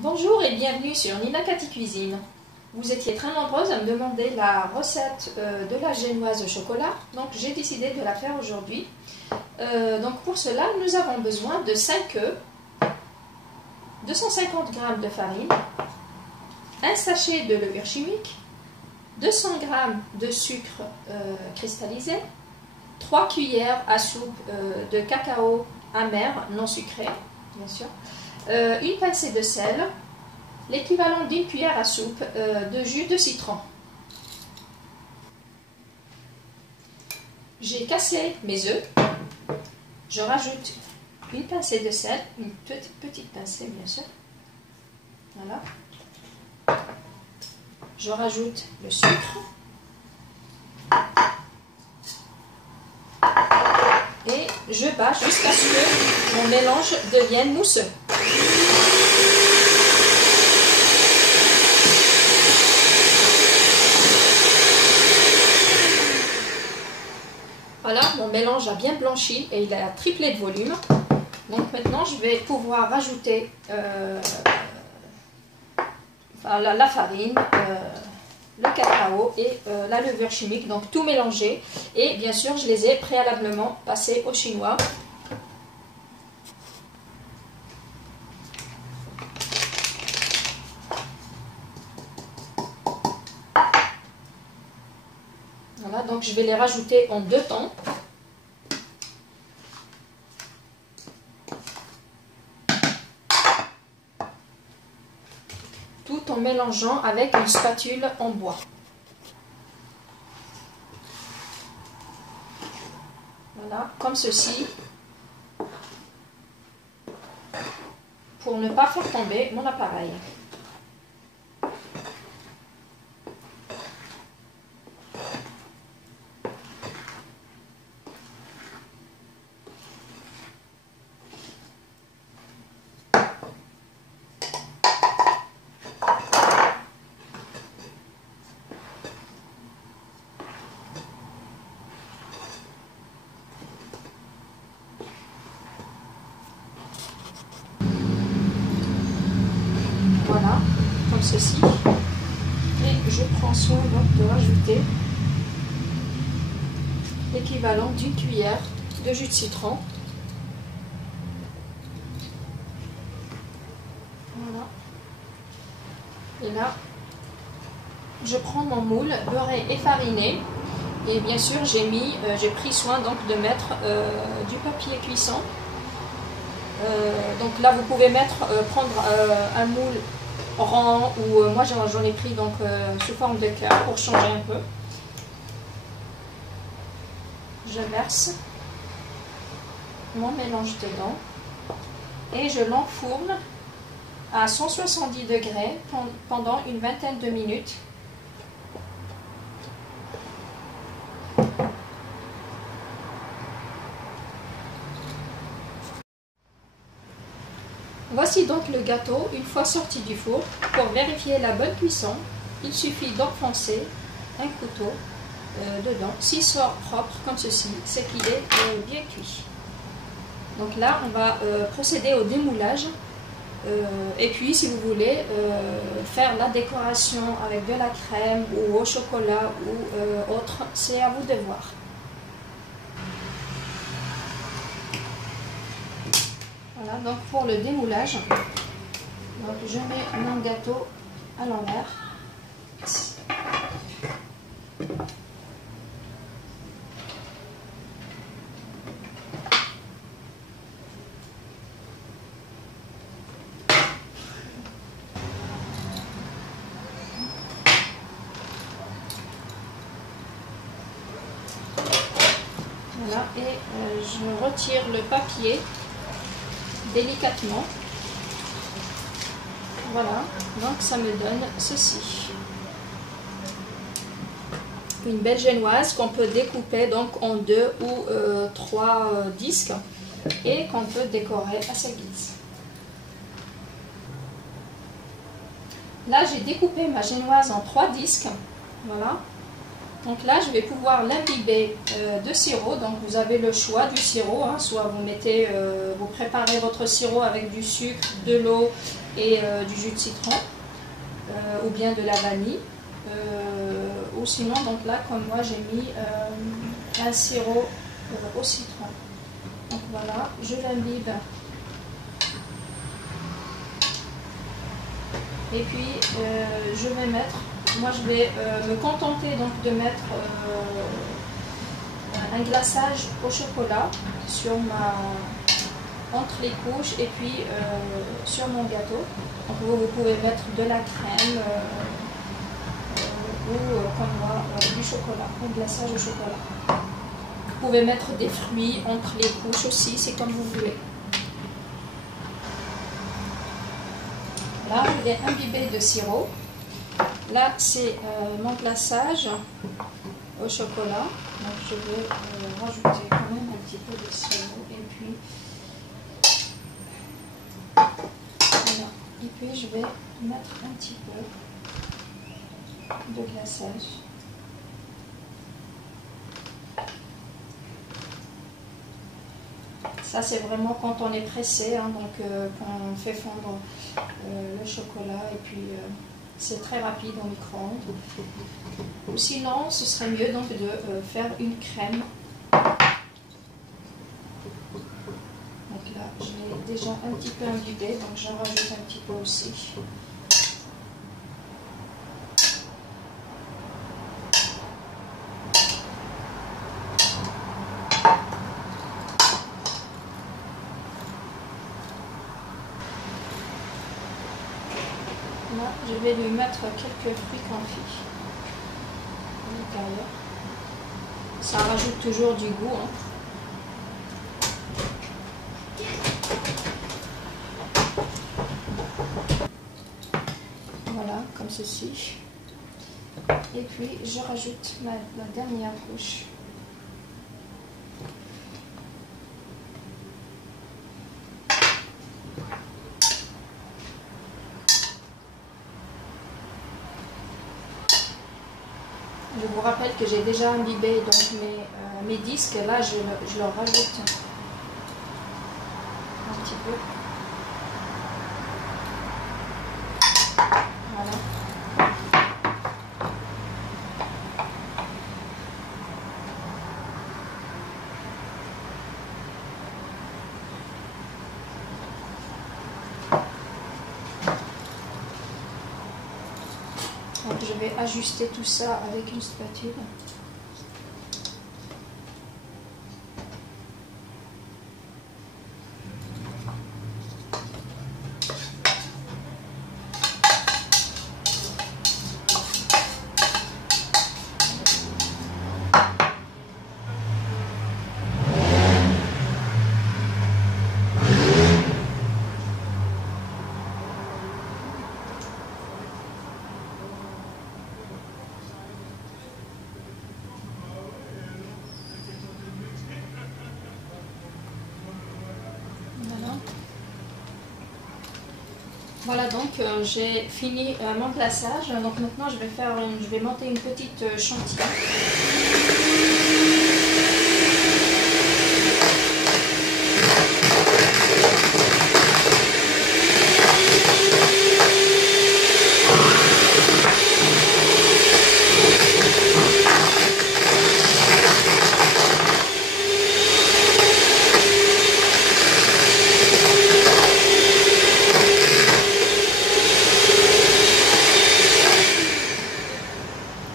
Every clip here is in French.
Bonjour et bienvenue sur Nina Cathy Cuisine. Vous étiez très nombreuses à me demander la recette de la génoise au chocolat, donc j'ai décidé de la faire aujourd'hui. Donc pour cela, nous avons besoin de 5 œufs, 250 g de farine, un sachet de levure chimique, 200 g de sucre cristallisé, 3 cuillères à soupe de cacao amer non sucré, bien sûr, une pincée de sel, l'équivalent d'une cuillère à soupe de jus de citron. J'ai cassé mes œufs, je rajoute une pincée de sel, une petite pincée bien sûr, voilà. Je rajoute le sucre et je bats jusqu'à ce que mon mélange devienne mousseux. Voilà, mon mélange a bien blanchi et il a triplé de volume. Donc maintenant, je vais pouvoir rajouter la farine, le cacao et la levure chimique. Donc tout mélanger. Et bien sûr, je les ai préalablement passés au chinois. Voilà, donc je vais les rajouter en 2 temps. Tout en mélangeant avec une spatule en bois. Voilà, comme ceci. Pour ne pas faire tomber mon appareil. Voilà, comme ceci. Et je prends soin donc de rajouter l'équivalent d'une cuillère de jus de citron. Voilà. Et là, je prends mon moule beurré et fariné. Et bien sûr, j'ai pris soin donc de mettre du papier cuisson. Donc là, vous pouvez prendre un moule rond ou moi j'en ai pris donc sous forme de cœur pour changer un peu. Je verse mon mélange dedans et je l'enfourne à 170 degrés pendant une vingtaine de minutes. Voici donc le gâteau une fois sorti du four. Pour vérifier la bonne cuisson, il suffit d'enfoncer un couteau dedans. S'il sort propre comme ceci, c'est qu'il est bien cuit. Donc là, on va procéder au démoulage. Et puis, si vous voulez faire la décoration avec de la crème ou au chocolat ou autre, c'est à vous de voir. Voilà, donc pour le démoulage, donc je mets mon gâteau à l'envers. Voilà, et je retire le papier délicatement. Voilà, donc ça me donne ceci. Une belle génoise qu'on peut découper donc en 2 ou 3 disques et qu'on peut décorer à sa guise. Là, j'ai découpé ma génoise en 3 disques. Voilà. Donc là, je vais pouvoir l'imbiber de sirop. Donc vous avez le choix du sirop, hein. Soit vous mettez, vous préparez votre sirop avec du sucre, de l'eau et du jus de citron, ou bien de la vanille. Ou sinon, donc là, comme moi, j'ai mis un sirop au citron. Donc voilà, je l'imbibe. Et puis, je vais mettre, moi je vais me contenter donc de mettre un glaçage au chocolat entre les couches et puis sur mon gâteau. Donc vous pouvez mettre de la crème ou comme moi du chocolat, un glaçage au chocolat. Vous pouvez mettre des fruits entre les couches aussi, c'est comme vous voulez. Là, il est imbibé de sirop. Là, c'est mon glaçage au chocolat. Donc, je vais rajouter quand même un petit peu de sirop. Et puis, voilà. Et puis, je vais mettre un petit peu de glaçage. Ça, c'est vraiment quand on est pressé, hein, donc quand on fait fondre le chocolat, et puis c'est très rapide au micro-ondes. Ou sinon, ce serait mieux donc de faire une crème. Donc là, je l'ai déjà un petit peu imbibé, donc j'en rajoute un petit peu aussi. Là, je vais lui mettre quelques fruits confits à l'intérieur. Ça rajoute toujours du goût, hein. Voilà, comme ceci. Et puis, je rajoute la dernière couche. Je vous rappelle que j'ai déjà imbibé donc mes disques. Là, je leur rajoute un petit peu. Voilà. Donc, je vais ajuster tout ça avec une spatule. Voilà, donc j'ai fini mon glaçage. Donc maintenant je vais monter une petite chantilly.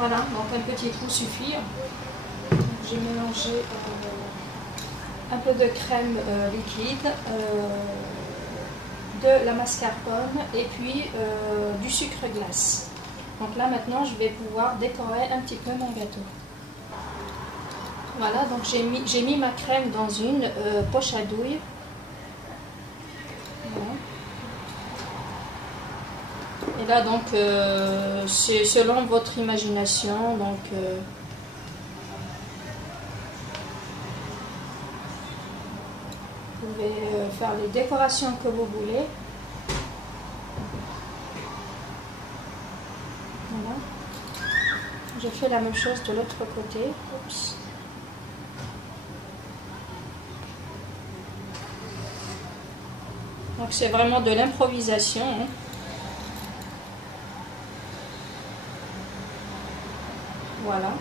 Voilà, donc un petit trou suffit. J'ai mélangé un peu de crème liquide, de la mascarpone et puis du sucre glace. Donc là maintenant je vais pouvoir décorer un petit peu mon gâteau. Voilà, donc j'ai mis ma crème dans une poche à douille. Voilà. Et là donc c'est selon votre imagination, donc vous pouvez faire les décorations que vous voulez. Voilà. Je fais la même chose de l'autre côté. Oups. Donc c'est vraiment de l'improvisation, hein. Voilà.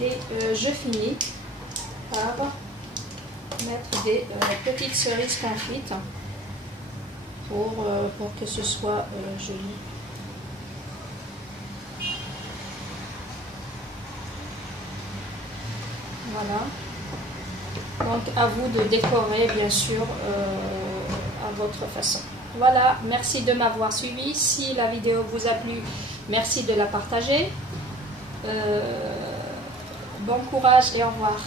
Et je finis par mettre des petites cerises confites pour que ce soit joli. Voilà. Donc à vous de décorer bien sûr à votre façon. Voilà, merci de m'avoir suivi. Si la vidéo vous a plu, merci de la partager. Bon courage et au revoir.